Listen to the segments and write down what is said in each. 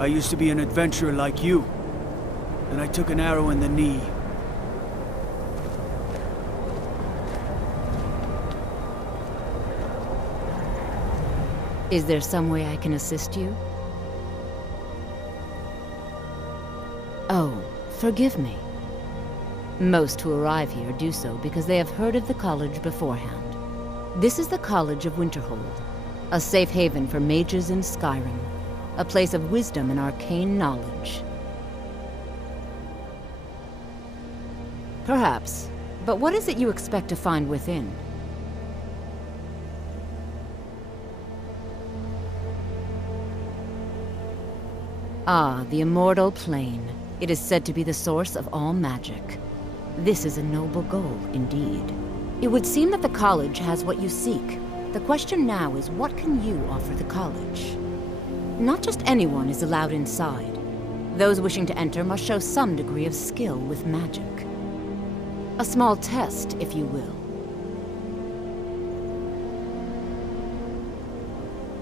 I used to be an adventurer like you. And I took an arrow in the knee. Is there some way I can assist you? Oh, forgive me. Most who arrive here do so because they have heard of the college beforehand. This is the College of Winterhold, a safe haven for mages in Skyrim, a place of wisdom and arcane knowledge. Perhaps, but what is it you expect to find within? Ah, the immortal plane. It is said to be the source of all magic. This is a noble goal, indeed. It would seem that the college has what you seek. The question now is, what can you offer the college? Not just anyone is allowed inside. Those wishing to enter must show some degree of skill with magic. A small test, if you will.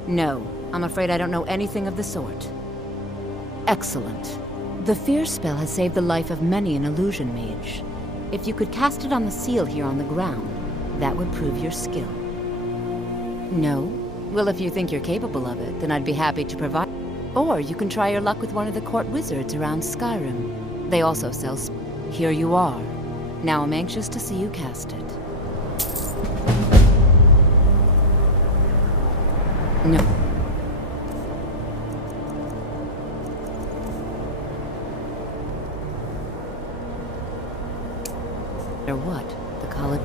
No, I'm afraid I don't know anything of the sort. Excellent. The fear spell has saved the life of many an illusion mage. If you could cast it on the seal here on the ground, that would prove your skill. No? Well, if you think you're capable of it, then I'd be happy to provide. Or you can try your luck with one of the court wizards around Skyrim. They also sell Here you are. Now I'm anxious to see you cast it. No. Or what? The college...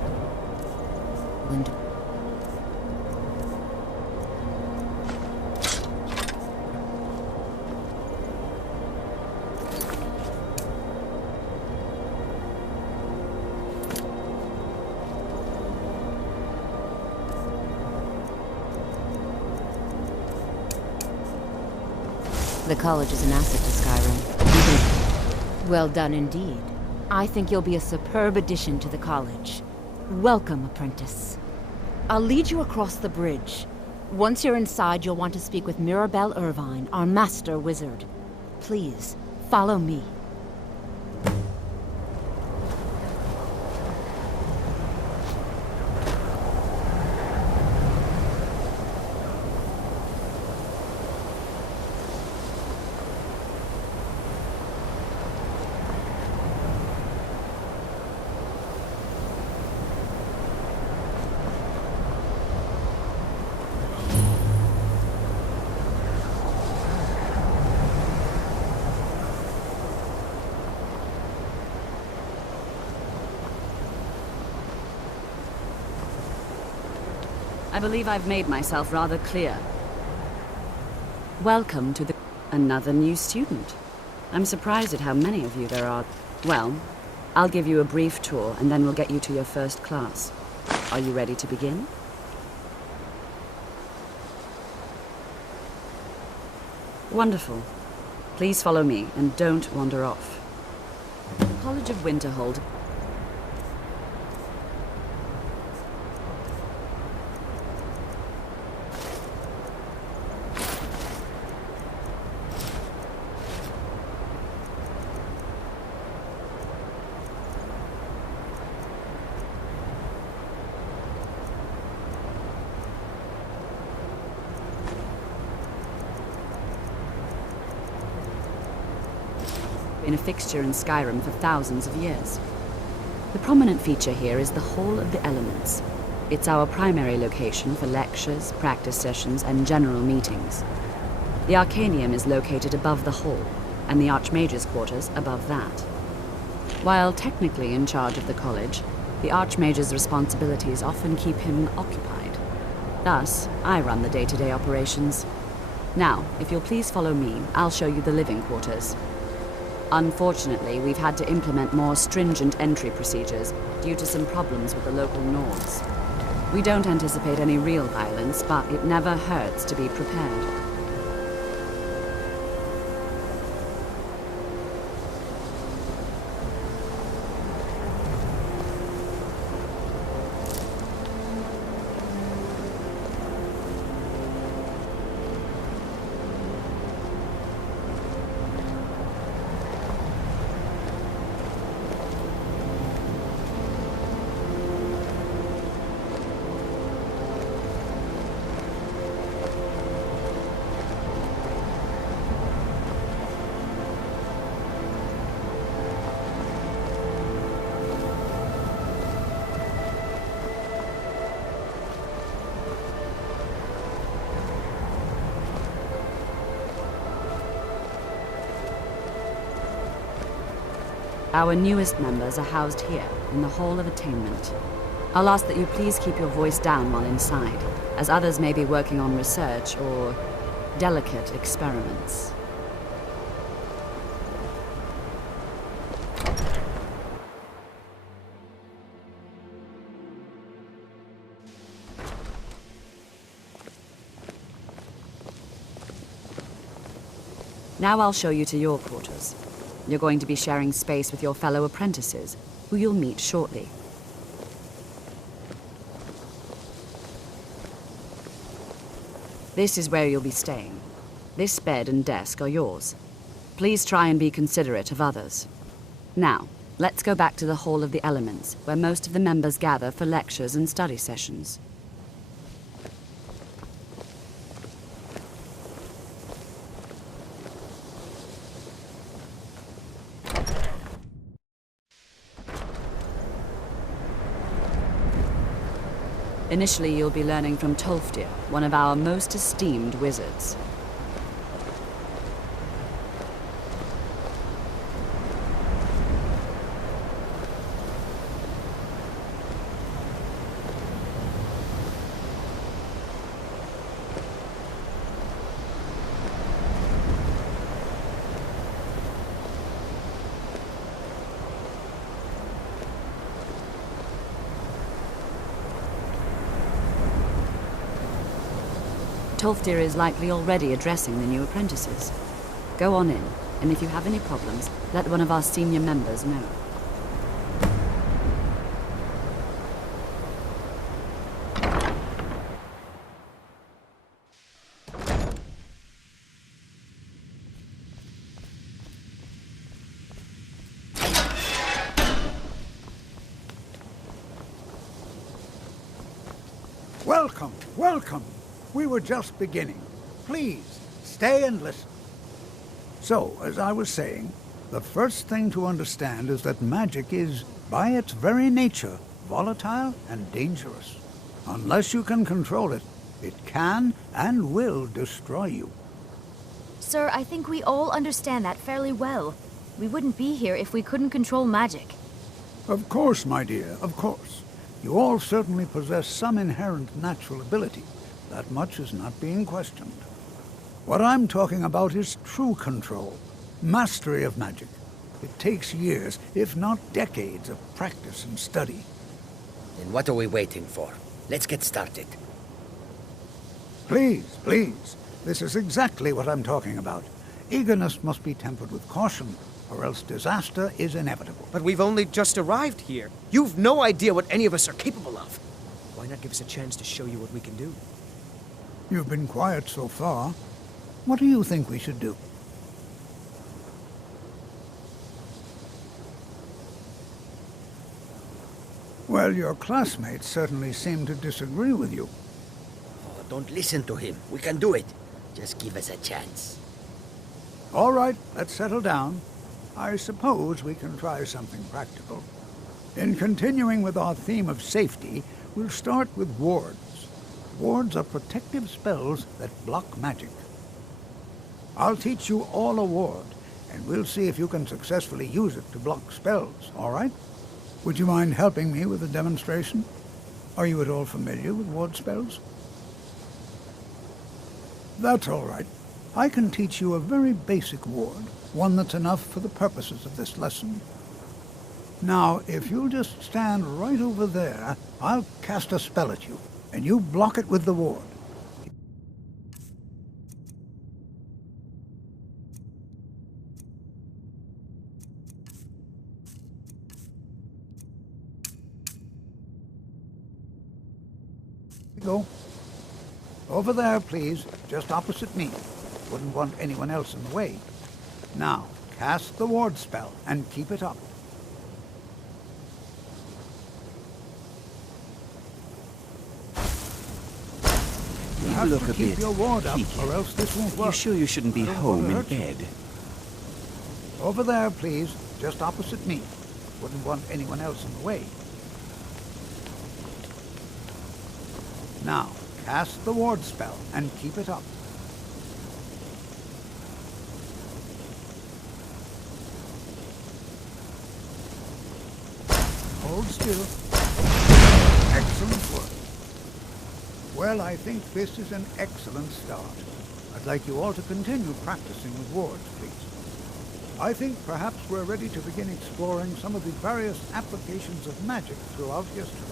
The college is an asset to Skyrim. Well done indeed. I think you'll be a superb addition to the college. Welcome, apprentice. I'll lead you across the bridge. Once you're inside, you'll want to speak with Mirabelle Irvine, our master wizard. Please, follow me. I believe I've made myself rather clear. Welcome to another new student. I'm surprised at how many of you there are. Well, I'll give you a brief tour and then we'll get you to your first class. Are you ready to begin? Wonderful. Please follow me and don't wander off. College of Winterhold. Been a fixture in Skyrim for thousands of years. The prominent feature here is the Hall of the Elements. It's our primary location for lectures, practice sessions, and general meetings. The Arcanium is located above the hall, and the Archmages Quarters above that. While technically in charge of the college, the Archmage's responsibilities often keep him occupied. Thus, I run the day-to-day operations. Now, if you'll please follow me, I'll show you the living quarters. Unfortunately, we've had to implement more stringent entry procedures due to some problems with the local Nords. We don't anticipate any real violence, but it never hurts to be prepared. Our newest members are housed here, in the Hall of Attainment. I'll ask that you please keep your voice down while inside, as others may be working on research or delicate experiments. Now I'll show you to your quarters. You're going to be sharing space with your fellow apprentices, who you'll meet shortly. This is where you'll be staying. This bed and desk are yours. Please try and be considerate of others. Now, let's go back to the Hall of the Elements, where most of the members gather for lectures and study sessions. Initially, you'll be learning from Tolfdir, one of our most esteemed wizards. Tolfdir is likely already addressing the new apprentices. Go on in, and if you have any problems, let one of our senior members know. Welcome, welcome. We were just beginning. Please, stay and listen. So, as I was saying, the first thing to understand is that magic is, by its very nature, volatile and dangerous. Unless you can control it, it can and will destroy you. Sir, I think we all understand that fairly well. We wouldn't be here if we couldn't control magic. Of course, my dear, of course. You all certainly possess some inherent natural ability. That much is not being questioned. What I'm talking about is true control, mastery of magic. It takes years, if not decades, of practice and study. Then what are we waiting for? Let's get started. Please, please. This is exactly what I'm talking about. Eagerness must be tempered with caution, or else disaster is inevitable. But we've only just arrived here. You've no idea what any of us are capable of. Why not give us a chance to show you what we can do? You've been quiet so far. What do you think we should do? Well, your classmates certainly seem to disagree with you. Oh, don't listen to him. We can do it. Just give us a chance. All right, let's settle down. I suppose we can try something practical. In continuing with our theme of safety, we'll start with wards. Wards are protective spells that block magic. I'll teach you all a ward, and we'll see if you can successfully use it to block spells, all right? Would you mind helping me with a demonstration? Are you at all familiar with ward spells? That's all right. I can teach you a very basic ward, one that's enough for the purposes of this lesson. Now, if you'll just stand right over there, I'll cast a spell at you, and you block it with the ward. Go. Over there, please, just opposite me. Wouldn't want anyone else in the way. Now, cast the ward spell and keep it up. You have look to a keep bit your ward up, peaky. or else this won't You work. sure you shouldn't be I don't home want to in hurt you. bed? Over there, please, just opposite me. Wouldn't want anyone else in the way. Now, cast the ward spell and keep it up. Hold still. Excellent work. Well, I think this is an excellent start. I'd like you all to continue practicing with wards, please. I think perhaps we're ready to begin exploring some of the various applications of magic throughout history.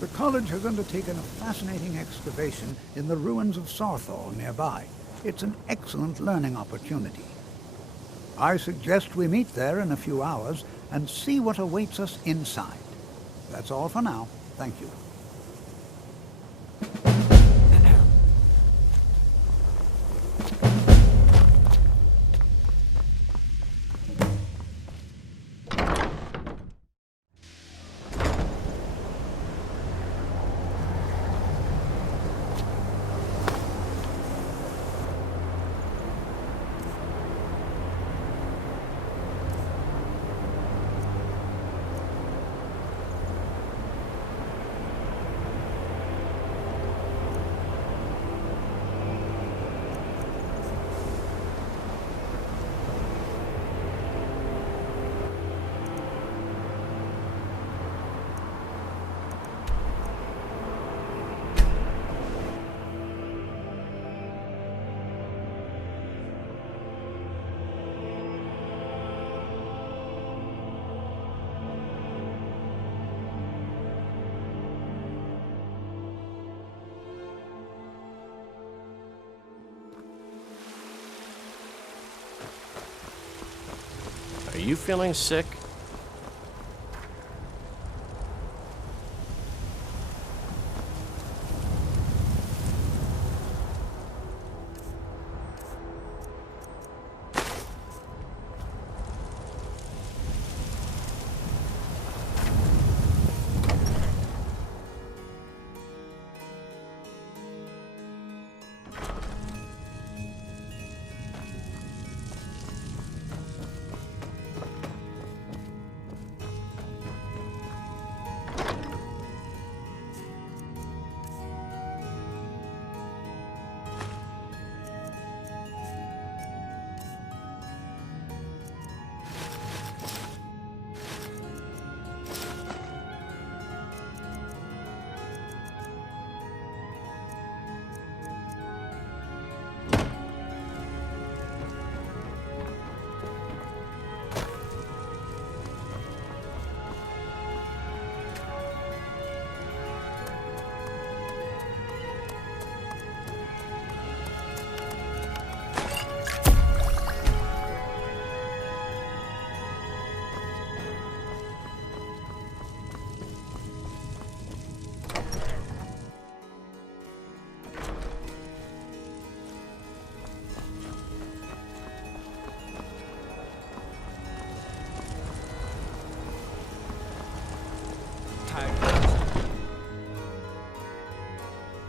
The college has undertaken a fascinating excavation in the Ruins of Sarthal nearby. It's an excellent learning opportunity. I suggest we meet there in a few hours and see what awaits us inside. That's all for now. Thank you. Are you feeling sick?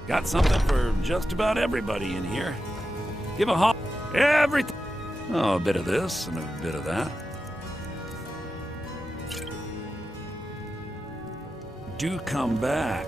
Got something for just about everybody in here. Give a hop. Everything. Oh, a bit of this and a bit of that. Do come back.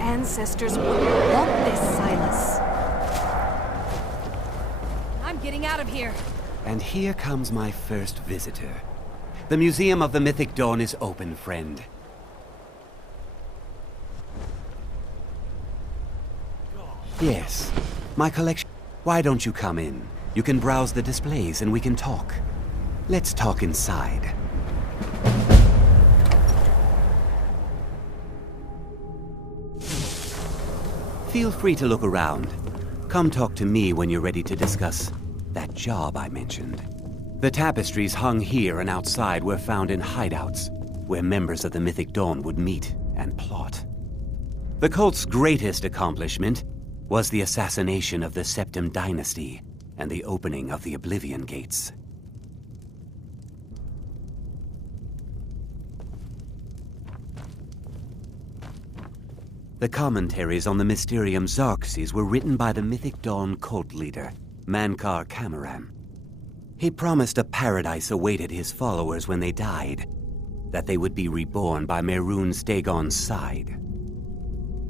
ancestors wouldn't want this, Silas. I'm getting out of here. And here comes my first visitor. The Museum of the Mythic Dawn is open, friend. Yes, my collection. Why don't you come in? You can browse the displays and we can talk. Let's talk inside. Feel free to look around. Come talk to me when you're ready to discuss that job I mentioned. The tapestries hung here and outside were found in hideouts, where members of the Mythic Dawn would meet and plot. The cult's greatest accomplishment was the assassination of the Septim Dynasty and the opening of the Oblivion Gates. The commentaries on the Mysterium Xarxes were written by the Mythic Dawn cult leader, Mankar Camoran. He promised a paradise awaited his followers when they died, that they would be reborn by Mehrunes Dagon's side.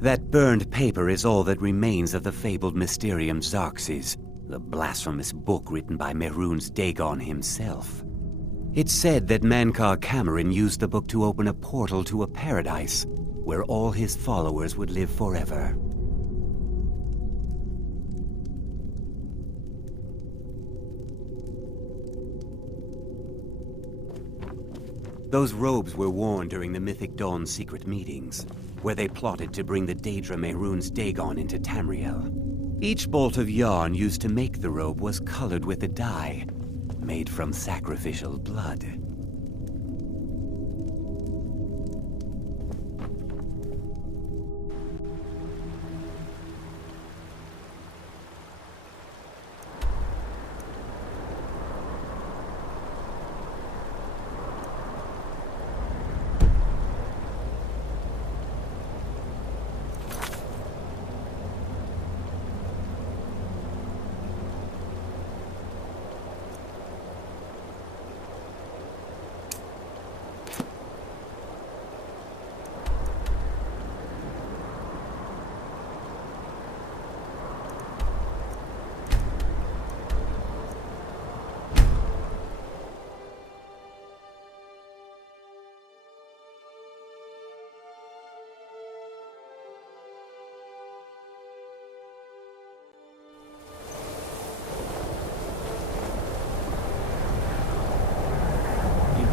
That burned paper is all that remains of the fabled Mysterium Xarxes, the blasphemous book written by Mehrunes Dagon himself. It's said that Mankar Camoran used the book to open a portal to a paradise where all his followers would live forever. Those robes were worn during the Mythic Dawn's secret meetings, where they plotted to bring the Daedra Mehrunes Dagon into Tamriel. Each bolt of yarn used to make the robe was colored with a dye, made from sacrificial blood.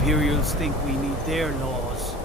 Imperials think we need their laws.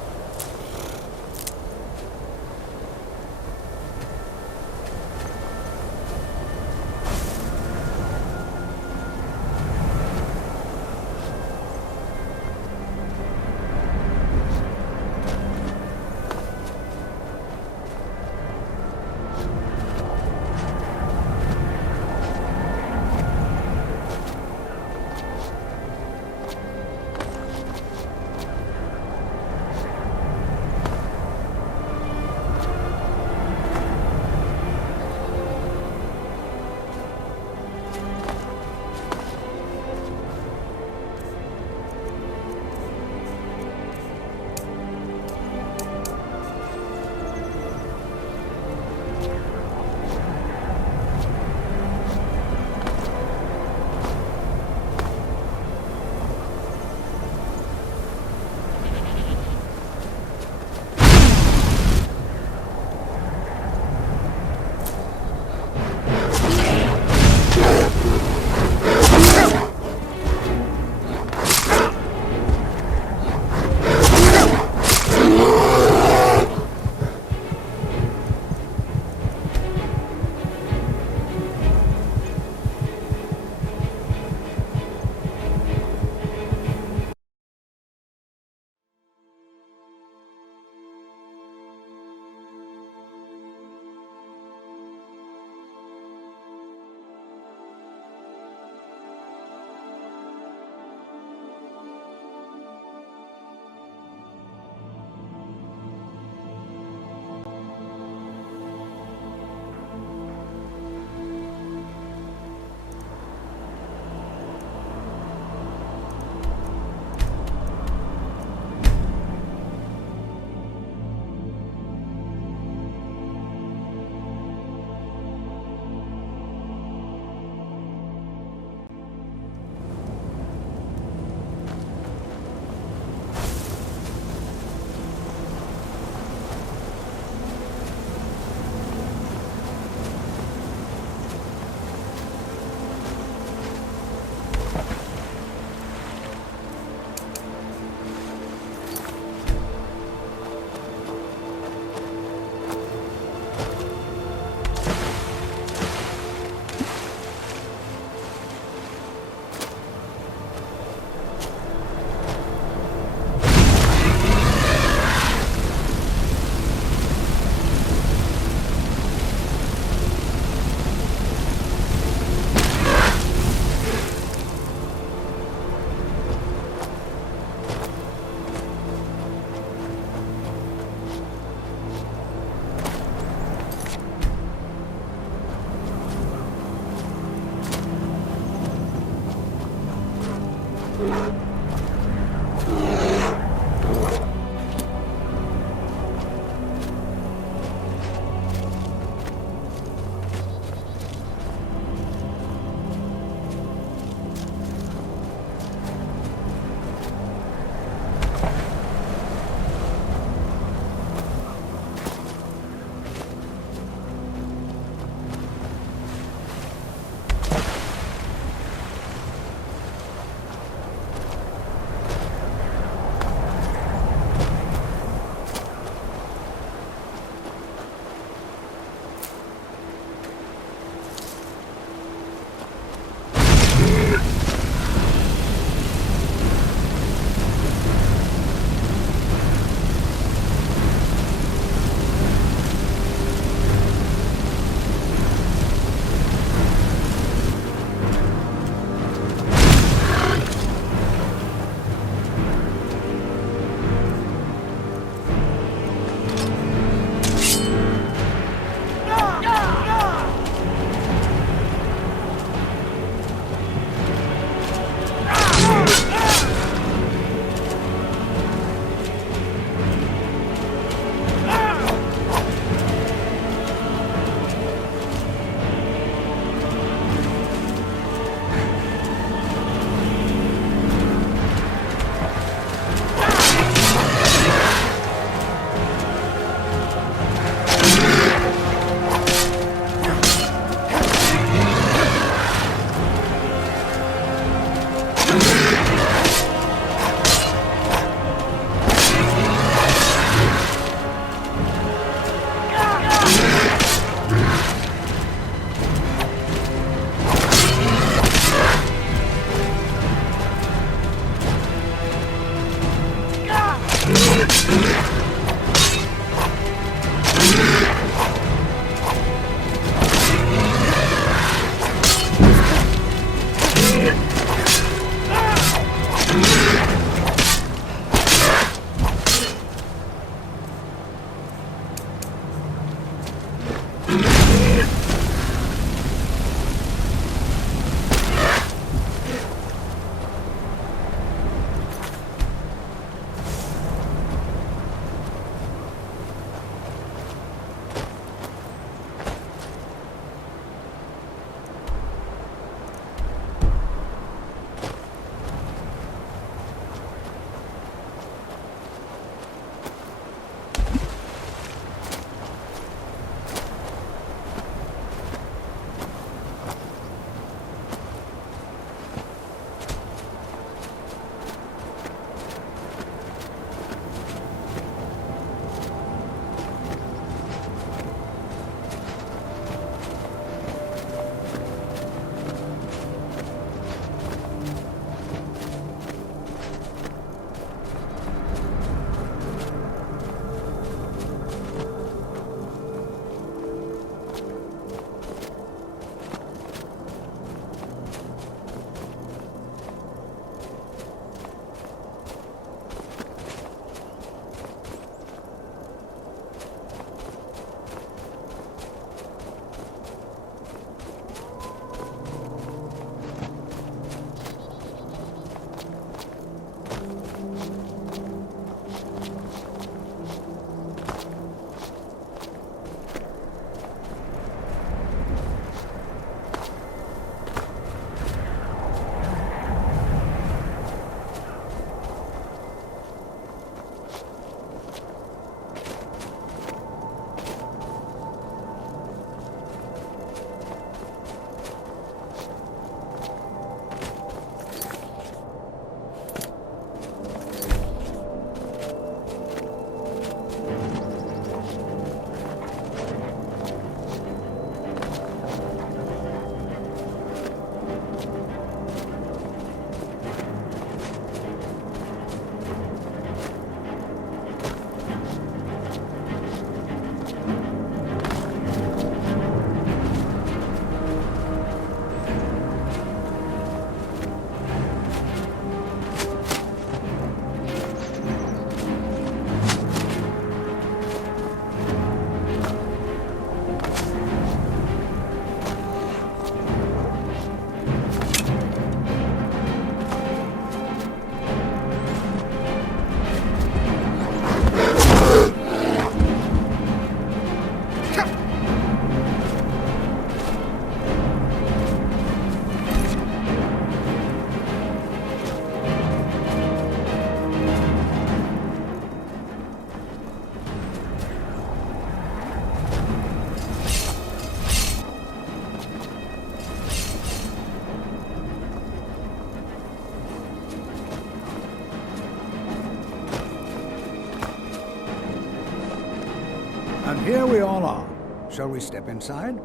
And here we all are. Shall we step inside?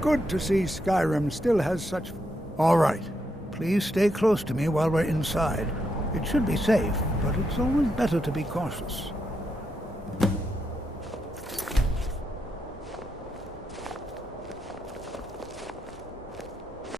Good to see Skyrim still has such... All right. Please stay close to me while we're inside. It should be safe, but it's always better to be cautious.